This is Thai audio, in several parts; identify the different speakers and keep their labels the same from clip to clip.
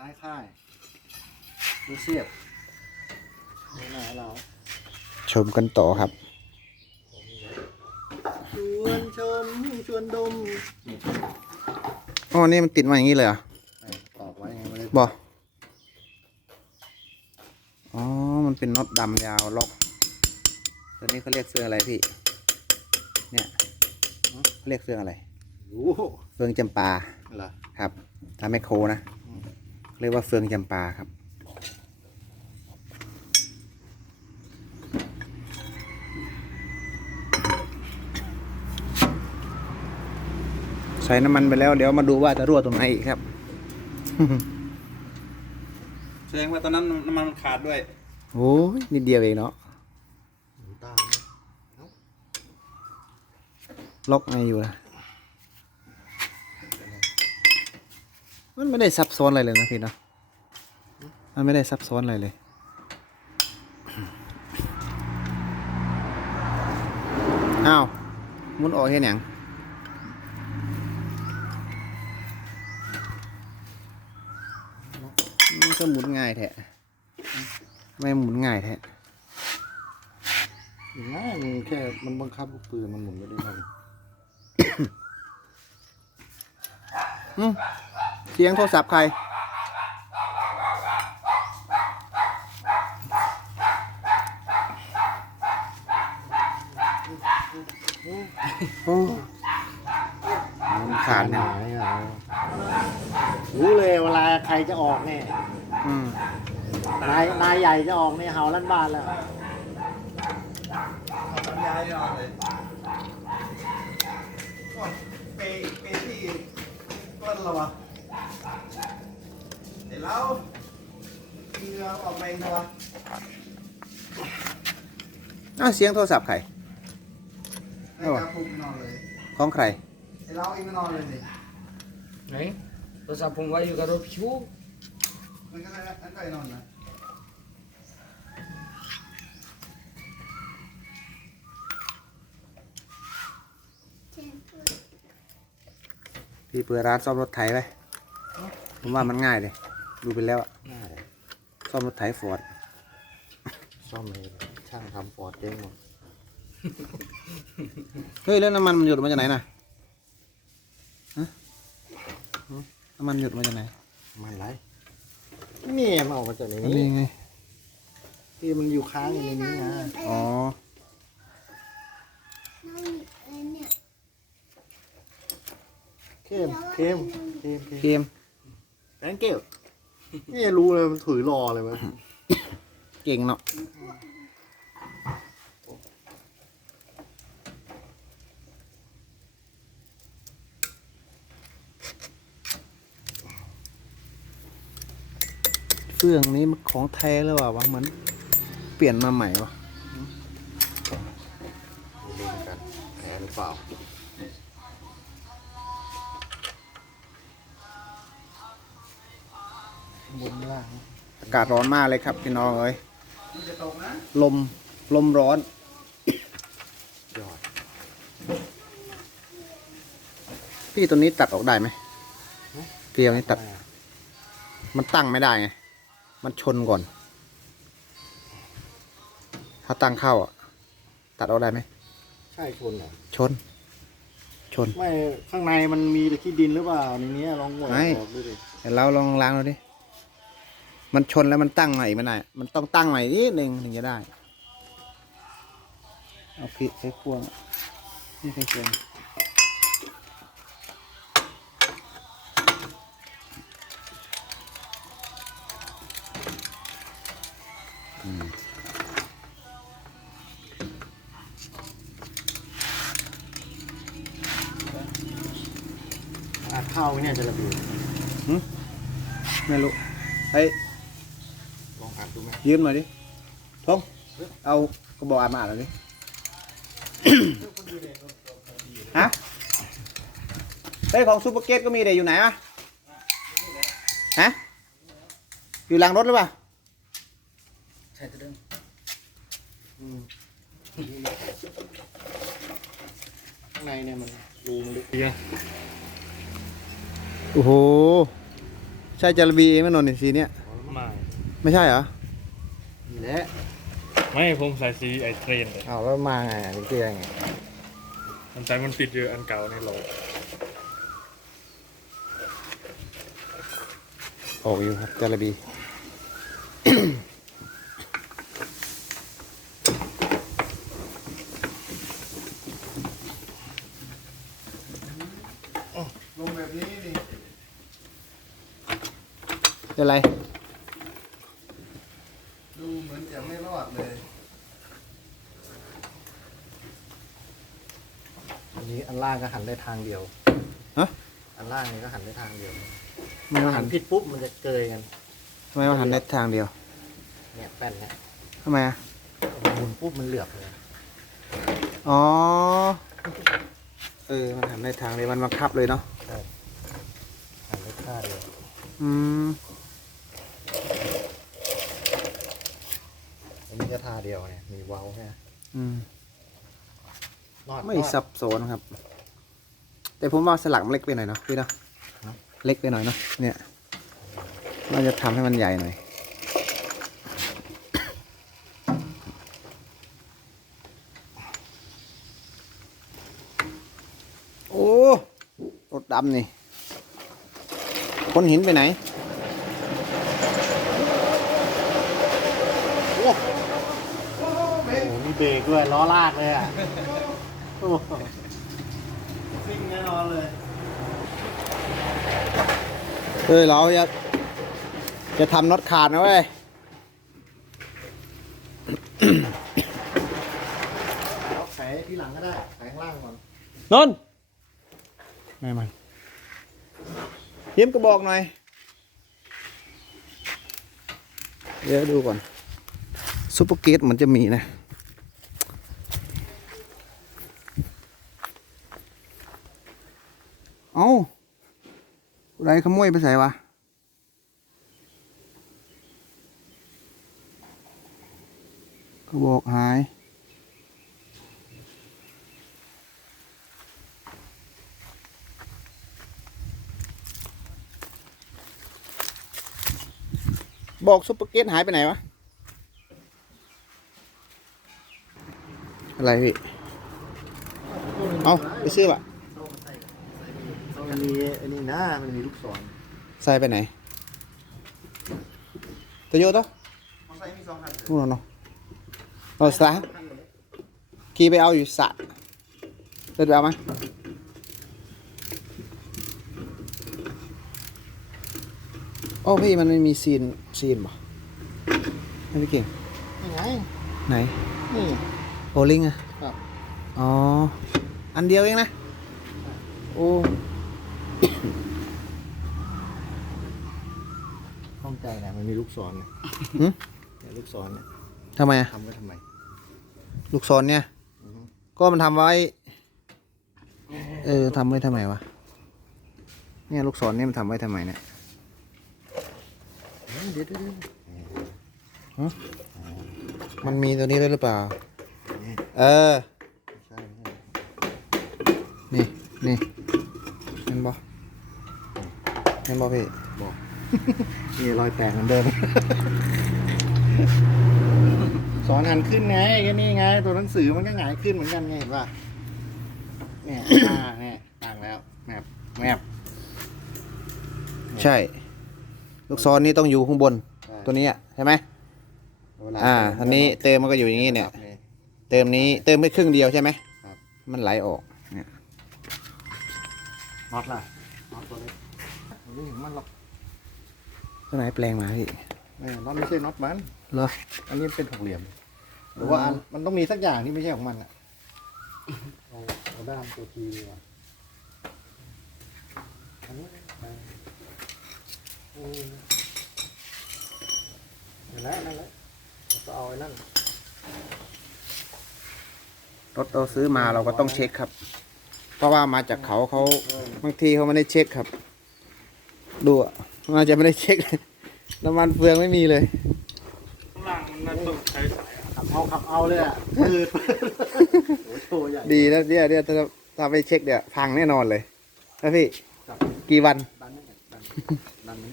Speaker 1: ท้ายค่ายดูเสียบนี่หน้าเรา
Speaker 2: ชมกันต่อครับ
Speaker 1: ชวนชมชวนดม
Speaker 2: อ๋อ นี่มันติดมาอย่างนี้เลยเหรอ
Speaker 1: ตอบไว้ไงไม่ได้
Speaker 2: บออ๋อ มันเป็นน็อตดำยาวล็อก ตัวนี้เขาเรียกเฟืองอะไรพี่ เนี่ยเขาเรียกเฟืองอะไร
Speaker 1: รู้
Speaker 2: เฟืองจำปา
Speaker 1: เหรอ
Speaker 2: ครับตามแมคโครนะ เรียกว่าเฟืองจำปาครับ ใส่น้ำมันไปแล้ว เดี๋ยวมาดูว่าจะรั่วตรงไหนอีกครับ
Speaker 3: แสดงว่าตอนนั้นน้ำมันขาดด้วย
Speaker 2: โอ้ยนิดเดียวเองเนาะ
Speaker 1: หนูตามนะ
Speaker 2: ล็อกไงอยู่ล่ะมัน ไม่ได้ซับซ้อนอะไรเลยนะพี่เนาะมันไม่ได้ซับซ้อนอะไรเลยอ้าวหมุนออกเห็นยังมันก็หมุนง่ายแท้ไม่หมุนง่ายแท้
Speaker 1: ง่ายมันแค่มันบังคับลูกปืนมันหมุนไม่ได้เลย
Speaker 2: อืมเสียงโทรศัพท์ใคร โอ้มันขาดเนี่ย
Speaker 1: หายอะรู้เลยเวลาใครจะออกเนี่ย
Speaker 2: อืม
Speaker 1: นายนายใหญ่จะออกเนี่ยเห่าลั่นบ้านแล้ว
Speaker 3: เอาเลยก่อนเปย์เปย์ที่ต้นเราอะ เดี๋ยวเราเรือออกมาเองตัว
Speaker 2: อ้าวเสียงโทรศัพท์ใคร
Speaker 3: ไอ้กาพุ่งนอนเลย
Speaker 2: ของใคร
Speaker 3: ไอ้เราเองก็นอนเลยสิ
Speaker 4: ไหนโทรศัพท์ผมไว้อยู่กับรถพิชู
Speaker 3: มันก็ให้อันไก่นอนนะ
Speaker 2: พี่เปิดร้านซ่อมรถไถไปผมว่ามันง่ายเลย ดูไปแล้วอะ
Speaker 1: ง่าย
Speaker 2: ซ่อมรถไถฟอร์ด
Speaker 1: ซ่อมเลยช่างทำฟอร์ดเจ๊งหมด
Speaker 2: เฮ้ยแล้วน้ำมันมันหยดมาจากไหนน่ะฮะน้ำมันหยดมาจากไหน
Speaker 1: มันไรนี่มันออกมาจากใน
Speaker 2: อัน
Speaker 1: นี้
Speaker 2: นี้ไง
Speaker 1: ที่มันอยู่ค้างอยู่ในนี้นะ
Speaker 2: อ๋อ
Speaker 1: เข้มเข้มเข้ม
Speaker 2: เกม
Speaker 1: แตงเก้ว นี่รู้เลยมันถือรอเลยมัน
Speaker 2: เก่งเนาะเฟืองนี้มันของแท้หรือเปล่าวะเหมือนเปลี่ยนมาใหม่วะ
Speaker 1: ดูกันแผลหรือเปล่า บนล่าง
Speaker 2: อากาศร้อนมากเลยครับพี่น้องเอ้ย
Speaker 3: มันจะตกนะ
Speaker 2: ลมลมร้อน
Speaker 1: ยอด
Speaker 2: พี่ตัวนี้ตัดออกได้ไหมพี่เอานี้ตัด มันตั้งไม่ได้ไง มันชนก่อน ถ้าตั้งเข้าอะ ตัดออกได้ไหม
Speaker 1: ใช่ชนเหรอ
Speaker 2: ชน ชน
Speaker 1: ไม่ ข้างในมันมีแต่ขี้ดินหรือเปล่าในนี้ลองงวด
Speaker 2: ไม่
Speaker 1: ออกดูดิ
Speaker 2: เดี๋ยวเราลองล้างดูดิ มันชนแล้วมันตั้งใหม่ไม่ได้ มันต้องตั้งใหม่นิดนึงถึงจะได้ เอาพริกใช้ควง นี่ใช้ควงอืม
Speaker 1: อัดเข้าเนี่ยจะระเบิด
Speaker 2: ไม่รู้เฮ้ย
Speaker 1: ล องอัดดูไหม
Speaker 2: ยืมหน่อยดิทงเอากระบอกอาบมาหน่อยดิ ฮะเฮ้ยของซูเปอร์เกตก็มีเดี๋ยวอยู่ไหนวะฮะ อยู่หลังรถหรือเปล่า
Speaker 4: ใช่ตัวเดิม
Speaker 1: ข้างในเนี่ยมันรูมันลึก
Speaker 2: โอ้โห ใช่จารบีเองไหมนนท์นี่สีเนี้ย
Speaker 5: ไม่
Speaker 2: ไม่ใช่เหรอ
Speaker 1: นี่ แหละ
Speaker 5: ไม่ผมใส่สีไอเทรนเลย
Speaker 1: เอาแล้วมาไงอะถึงเตี้ยไง
Speaker 5: มันใจมันติดอยู่อันเก่าในโหล
Speaker 2: ออกอยู่ครับจารบี
Speaker 3: ลงแบบนี้นี่
Speaker 2: เป็นไร
Speaker 3: ดูเหมือนจะไม่รอดเลย
Speaker 1: อั นนี้อันล่างก็หันได้ทางเดียว
Speaker 2: ฮะ
Speaker 1: อันล่างนี่ก็หันได้ทางเดียว
Speaker 2: ไม่ว่า
Speaker 1: หั
Speaker 2: หั
Speaker 1: น
Speaker 2: น
Speaker 1: ผิดปุ๊บมันจะเกยกัน
Speaker 2: ทำไมว่าหันในทางเดียว
Speaker 1: เนี่ยแป้นเนี่ย
Speaker 2: ทำไมอะ
Speaker 1: หมุนปุ๊บมันเหลือบเลย
Speaker 2: อ๋อเออมันหันในทางเดียวมันบังคับเลยเนาะ
Speaker 1: หันได้ท่าเดียว
Speaker 2: อืม
Speaker 1: อันนี้ก็ท่าเดียวเนี่ยมีเว้าแค่
Speaker 2: อืม
Speaker 1: รอด
Speaker 2: ไม่
Speaker 1: รอด
Speaker 2: ซับซ้อนครับ แต่ผมว่าสลักมันเล็กไปหน่อยเนาะพี่เนาะ
Speaker 1: ครับ
Speaker 2: เล็กไปหน่อยเนาะเนี่ยน่าจะทำให้มันใหญ่หน่อย โอ้รถดำนี่คนหินไปไหน
Speaker 1: โอ้โหมีเบรกด้วยล้อลากเลยอะโอ้โห ซิ่งแน่นอนเลย
Speaker 2: เออเราจะจะทำน็อตขาดนะเว้ย
Speaker 1: เอาแขนที่หลังก็ได้แขนข้างล่างก่อน
Speaker 2: นนท์แม่มันเยี่ยมกระบอกหน่อย เดี๋ยวดูก่อนซุปเปอร์เกตมันจะมีนะ เอ้าผู้ใดขโมยไปใส่วะกระบอกหายบอกซุปเปอร์เกตหายไปไหนวะ อะไรพี่ เอาไปซื้อปะ
Speaker 1: นนี้นะ มันมีลูกศร
Speaker 2: ใส่ไปไหนโตโยต้
Speaker 3: มอไซค์มีสองคัน
Speaker 2: นู่นเนาะเอาสระขี่ไปเอาอยู่สระเดินไปเอามาโอ้พี่มันไม่มีซีนซีนป่ะไม่พี่เก่ง
Speaker 1: นี่ไง
Speaker 2: ไหน
Speaker 1: นี่
Speaker 2: โอลิงอะ
Speaker 1: ครับ
Speaker 2: อ๋อ อันเดียวเองนะ โอ้
Speaker 1: ข้องใจนะมันมีลูกศรเนี่ย
Speaker 2: หึ
Speaker 1: เนี่ยลูกศรเนี่ย
Speaker 2: ทำไมอะ
Speaker 1: ทำไว้ทำไม
Speaker 2: ลูกศรเนี่ย
Speaker 1: อือฮึ
Speaker 2: ก็มันทำไว้ เออทำไว้ทำไมวะ เนี่ยลูกศรเนี่ยมันทำไว้ทำไมเนี่ย
Speaker 1: เฮ้ยเดี๋ยวเดี๋ยวเดี๋ยว
Speaker 2: มันมีตัวนี้ด้วยหรือเปล่า เออ
Speaker 1: ใช่ใช่
Speaker 2: นี่นี่เห็นบ่เห็นบ่พี่
Speaker 1: นี่รอยแตกเหมือนเดิม สอนหันขึ้นไงก็นี่ไง ตัวหนังสือมันก็หงายขึ้นเหมือนกันไงเห็นป่ะเนี่ยอ่าเนี่ยต่างแล้วแมปแมป
Speaker 2: ใช่ ลูกศรนี่ต้องอยู่ข้างบน ตัวนี้อะใช่ไหม
Speaker 1: เวล
Speaker 2: อ่า
Speaker 1: เติม
Speaker 2: อันนี้เติมมันก็อยู่อย่างนี้เนี่ย
Speaker 1: ครับ
Speaker 2: เติมนี้เติมไปครึ่งเดียวใช่ไหม
Speaker 1: ครับ
Speaker 2: มันไหลออกเนี่ย
Speaker 1: น็อตล่ะน็อตตัวเล็กมันไม่เห็นมันหรอก
Speaker 2: ตัวไหนแปลงมาพี่
Speaker 1: เออน็อตไม่ใช่น็อตมัน
Speaker 2: เหรอ
Speaker 1: อันนี้เป็นหกเหลี่ยม หรือว่าอันมันต้องมีสักอย่างที่ไม่ใช่ของมันอะเอาเอาด้ามตัวทีดีกว่าอันนี้ไปโอ้ยนั่นแหละนั่นแหละเราก็เอาไอ้นั่น
Speaker 2: รถเราซื้อมาเราก็ต้องเช็คครับ เพราะว่ามาจากเขาเขาบางทีเขาไม่ได้เช็คครับ ดูอะ น่าจะไม่ได้เช็คน้ำมันเฟืองไม่มีเลย
Speaker 5: ข้างล่างมันน่าต้องใช้สายอะ
Speaker 1: ขับเอาขับเอาเลยอะปืดโอ้ยโชว์ใหญ่
Speaker 2: ดีนะเดี๋ยวเดี๋ยวถ้าถ้าไปเช็คเดี๋ยวพังแน่นอนเลยนะพี่
Speaker 1: ครับ
Speaker 2: กี่วัน
Speaker 1: ดันนี่ดันดันนี่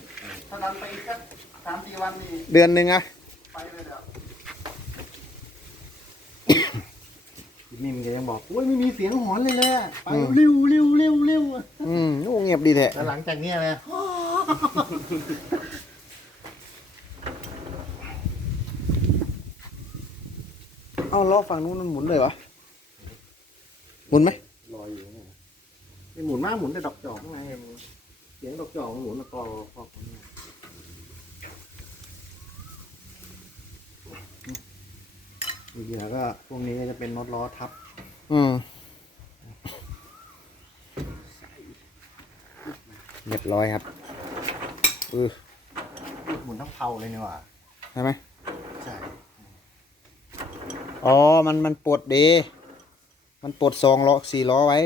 Speaker 1: เออาดันไปอีกสักสามสี่วันนี่
Speaker 2: เดือนหนึ่งอะ
Speaker 1: ไปเลยเดี๋ยวนิ่มแกยังบอกโอ้ยไม่มีเสียงหอนเลยเลยอะไปเร็วเร็วเร็วเร็ว
Speaker 2: อืมโอ้เงียบดีแท้
Speaker 1: แล้วหลังจากเนี้ยเลย
Speaker 2: เอาล้อฝั่งนู้นมันหมุนเลยวะหมุนไหม
Speaker 1: ลอยอยู่เนี่ยไม่หมุนมากหมุนแต่ดอกจอกข้างในเสียงดอกจอกมันหมุนมาต่อพอกมันเนี่ยเหยื่อก็พวกนี้จะเป็นน็อตล้อทับ
Speaker 2: อืมเรียบร้อยครับ อือ
Speaker 1: หมุนทั้งเผาเลยนี่หว่า
Speaker 2: ใช่ไหม
Speaker 1: ใช่
Speaker 2: อ๋อ มันมันปลดเดมันปลดสองล้อสี่ล้อไว้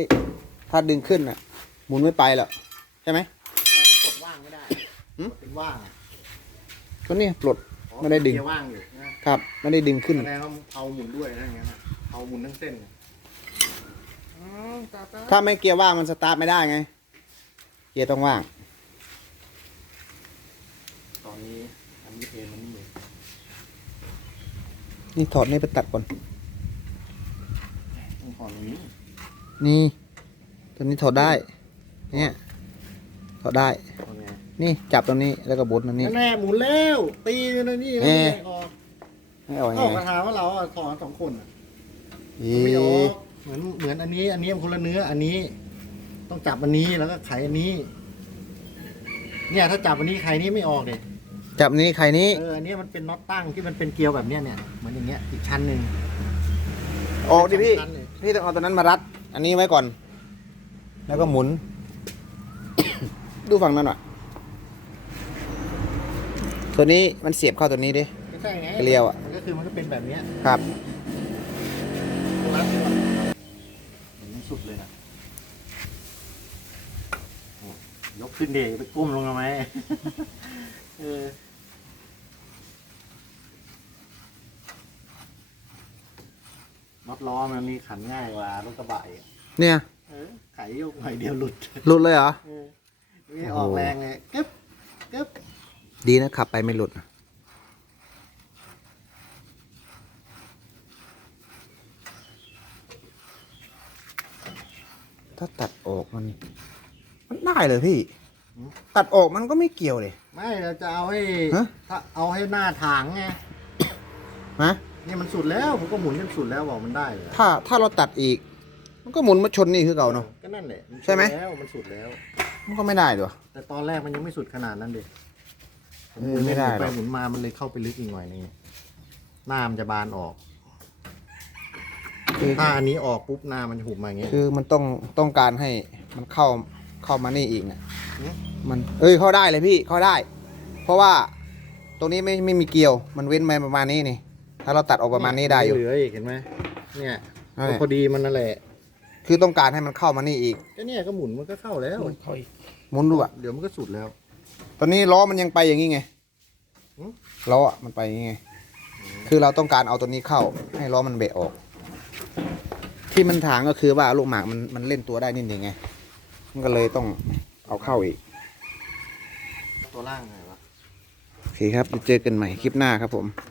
Speaker 2: ถ้าดึงขึ้นอะ หมุนไม่ไปหรอกใช่ไหม
Speaker 1: เราต้องกดว่างไม่ได้
Speaker 2: หืม
Speaker 1: กดเป็นว่างอะ
Speaker 2: ก็เนี่ยปลด
Speaker 1: อ๋อ
Speaker 2: ไม่ได้ดึง
Speaker 1: เกียร์ว่างอยู่นะครับ
Speaker 2: ไม่ได้ดึงขึ้น
Speaker 1: แสดงว่าเผาหมุนด้วยนะอย่างเงี้ยนะเผาหมุนทั้งเส้นอะ
Speaker 2: ถ้าไม่เกียร์ว่างมันสตาร์ทไม่ได้ไง เกียร์ต้องว่าง
Speaker 1: ต อนนี้อันนี้เอ็นมันนี่
Speaker 2: นี่ถอดนี่ไปตัดก่อน
Speaker 1: ต้องขอนี้
Speaker 2: นี่ตัวนี้ถอดได้ เนี่ยถอดได้
Speaker 1: โอเค
Speaker 2: นี่จับตรงนี้แล้วก็บดตรงนี้
Speaker 1: แน่ๆหมุนแล้วตีกันเลยนี่
Speaker 2: เอ๊ะ
Speaker 1: ไม่ออก
Speaker 2: ไม่เอาไง
Speaker 1: เข้ากระทาว่าเราอะสอนสองคนอะ
Speaker 2: อี
Speaker 1: ไม่ออกเหมือนเหมือนอันนี้ อันนี้มันคนละเนื้อ อันนี้ ต้องจับอันนี้แล้วก็ไขอันนี้ เนี่ยถ้าจับอันนี้ไขนี้ไม่ออกเลย
Speaker 2: จับนี้ใครนี้
Speaker 1: เอออันนี้มันเป็นน็อตตั้งที่มันเป็นเกลียวแบบเนี้ยเนี่ยเหมือนอย่างเงี้ยอีกชั้นหนึ่ง
Speaker 2: ออกดิพี่
Speaker 1: สงชั้นเลย
Speaker 2: พี่ต้องเอาตัวนั้นมารัด อันนี้ไว้ก่อน แล้วก็หมุน ดูฝั่งนั้นอะตัวนี้มันเสียบเข้าตัวนี้ดิ
Speaker 1: ไม่ใช่ไง
Speaker 2: เกลียวอะ
Speaker 1: มันก็คือมันก็เป็นแบบเนี้ย
Speaker 2: ครับ
Speaker 1: มันไม่สุดเลยนะโอ้ยกขึ้นเด็กไปก้มลงทำไม เออน็อต ล้อมันมีขันง่ายกว่ารถกระบะอีก
Speaker 2: เนี่ย
Speaker 1: เออไขยกหน่อยเดียวหลุด
Speaker 2: หลุดเลยเหรอ
Speaker 1: เออไม่ออกแรงเลยกึ๊บกึ๊บ
Speaker 2: ดีนะขับไปไม่หลุดถ้าตัดออกมัน มันได้เลยพี่ ตัดออกมันก็ไม่เกี่ยวเลย
Speaker 1: ไม่เราจะเอาให้
Speaker 2: ฮะ
Speaker 1: ถ้าเอาให้หน้าถางไง
Speaker 2: ฮะ
Speaker 1: นี่มันสุดแล้วผมก็หมุนจนสุดแล้วบอกมันได้เลย
Speaker 2: ถ้าถ้าเราตัดอีก มันก็หมุนมาชนนี่คือเก่าเนาะ
Speaker 1: ก็นั่นแหละน
Speaker 2: ใช่ไหม
Speaker 1: สุดแล้วมันสุดแล้ว
Speaker 2: มันก็ไม่ได้ด้วย
Speaker 1: แต่ตอนแรกมันยังไม่สุดขนาดนั้นเด็ก
Speaker 2: เออไม่ได้หรอก
Speaker 1: ไปหมุนมามันเลยเข้าไปลึกอีกหน่อยนึงหน้ามันจะบานออก
Speaker 2: คือ
Speaker 1: ถ้าอันนี้ออกปุ๊บหน้ามันจะหุบมาอย่างเงี้ย
Speaker 2: คือมันต้องต้องการให้มันเข้าเข้ามานี่อีกเนี่ย
Speaker 1: หือ
Speaker 2: มันเอ้ยเข้าได้เลยพี่เข้าได้ เพราะว่าตรงนี้ไม่ไม่มีเกลียว มันเว้นมาประมาณนี้นี่ ถ้าเราตัดออกประมาณนี้ได้อยู่
Speaker 1: เหลืออีกเห็นไหมเนี่ย
Speaker 2: ใช่
Speaker 1: ก็พอดีมันนั่นแหละ
Speaker 2: คือต้องการให้มันเข้ามานี่อีก
Speaker 1: ก็เนี่ยก็หมุนมันก็เข้าแล้ว
Speaker 4: เข้าอีก
Speaker 2: หมุนดูอะ
Speaker 1: เดี๋ยวมันก็สุดแล้ว
Speaker 2: ตอนนี้ล้อมันยังไปอย่างนี้ไง
Speaker 1: หือ
Speaker 2: ล้ออะมันไปอย่างนี้ไงคือเราต้องการเอาตัวนี้เข้า ให้ล้อมันเบะออก ที่มันถางก็คือว่าลูกหมากมันมันเล่นตัวได้นิดนึงไงมันก็เลยต้องเอาเข้าอีก
Speaker 1: ตัวล่างไงวะ
Speaker 2: โอเคครับเดี๋ยวเจอกันใหม่คลิปหน้าครับผม
Speaker 1: เอ